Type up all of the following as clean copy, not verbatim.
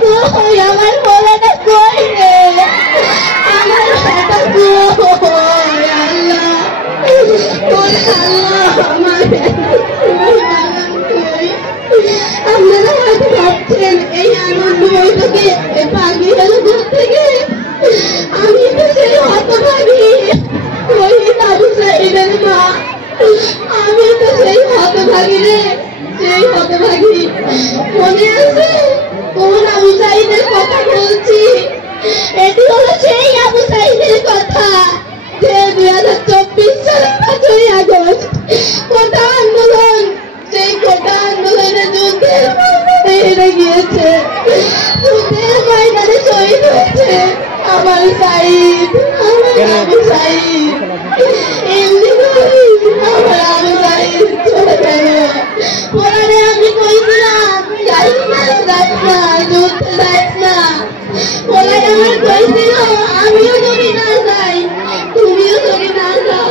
কই আমার পোলাটা কই রে আমার বেটা কই আল্লাহ ওরে আল্লাহ আমার আপনারা হয়তো ভাবছেন এই আনন্দ বৈঠকে পাগি হলো দূর থেকে আমি তো সেই হতভাগী শহীদ আবু সাঈদের মা আমি তো সেই হতভাগী রে সেই হতভাগী মনে আছে কোন আবু সাঈদের কথা বলছি এটি হলো সেই আবু সাঈদের কথা যে 2024 সালের 5ই আগস্ট কোটা আন্দোলন সেই কোটা আন্দোলনে যুদ্ধের ময়দানে হেরে গিয়েছে যুদ্ধের ময়দানে শহীদ হয়েছে আমার সাঈদ আমার আবু সাঈদ এমনি আমার আবু সাঈদ চলে গেল পরে আমি কইছিলাম যাইস না যুদ্ধে যাইস না পরে আমার কইছিল আমিও যদি না যাই তুমিও যদি না যাও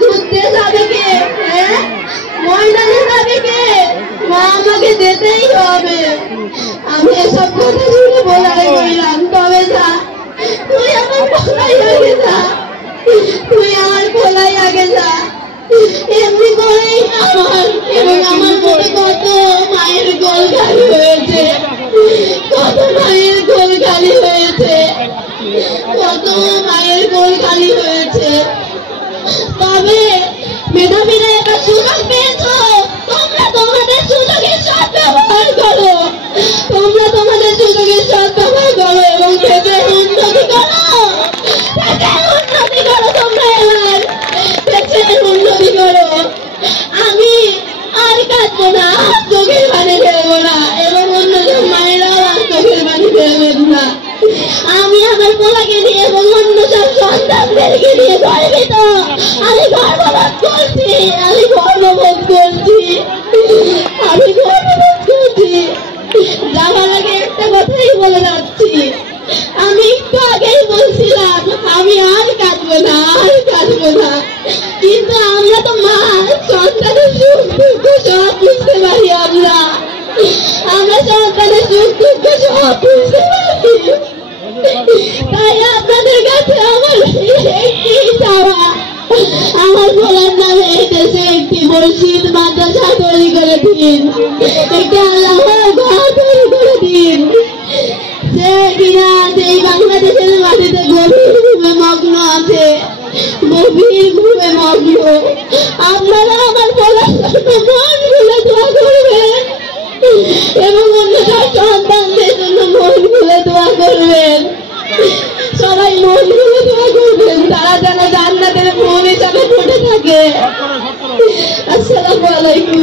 যুদ্ধে যাবে কে হ্যাঁ ময়দানে যাবে কে মা আমাকে যেতেই হবে আমি এসব কথা শুনে বলারে কইলাম তবে যা তুই আমার পোলাই আগে যা তুই আমার পোলাই আগে যা এমনি করেই আমার এবং আমার মনে কত মায়ের গোল খালি হয়েছে কত মায়ের গোল খালি হয়েছে কত মায়ের গোল খালি হয়েছে তবে মেধাবীরা একটা সুযোগ পেয়েছো তোমরা তোমাদের সুযোগের সদ্ব্যবহার করো তোমরা তোমাদের সুযোগের সদ্ব্যবহার করো এবং দেশের উন্নতি করো তোমরা এবার দেশের উন্নতি করো আমি আর কাঁদবো না চোখের পানি ফেলবো না এবং অন্যজন মায়েরাও আর চোখের পানি ফেলবেন না আমি আমার পোলাকে নিয়ে এবং অন্য সব সন্তানদেরকে নিয়ে গর্বিত আমি গর্ববোধ করছি আমি গর্ববোধ করছি যাওয়ার আগে একটা কথাই বলে যাচ্ছি আমি একটু আগেই বলছিলাম আমি আর কাঁদবো না কিন্তু আমরা তো মা সন্তানের সুখ দুঃখ সব বুঝতে পারি আমরা সন্তানের সুখ দুঃখ সব বুঝতে পারি তাই আপনাদের কাছে আমার একটি চাওয়া আমার বলার নামে এই দেশে একটি মসজিদ মাদ্রাসা তৈরি করে দিন একটি আল্লাহর ঘর তৈরি করে দিন যে কিনা এই বাংলাদেশের মাটিতে গভীর ঘুমে মগ্ন আছে আপনারা আমার বলার জন্য মন খুলে দোয়া করবেন এবং অন্য সব সন্তানদের জন্য মন খুলে দোয়া করবেন সবাই মন খুলে দোয়া করবেন তারা যেন জান্নাতের ফুল হিসাবে ফুটে থাকে। আসসালামু আলাইকুম।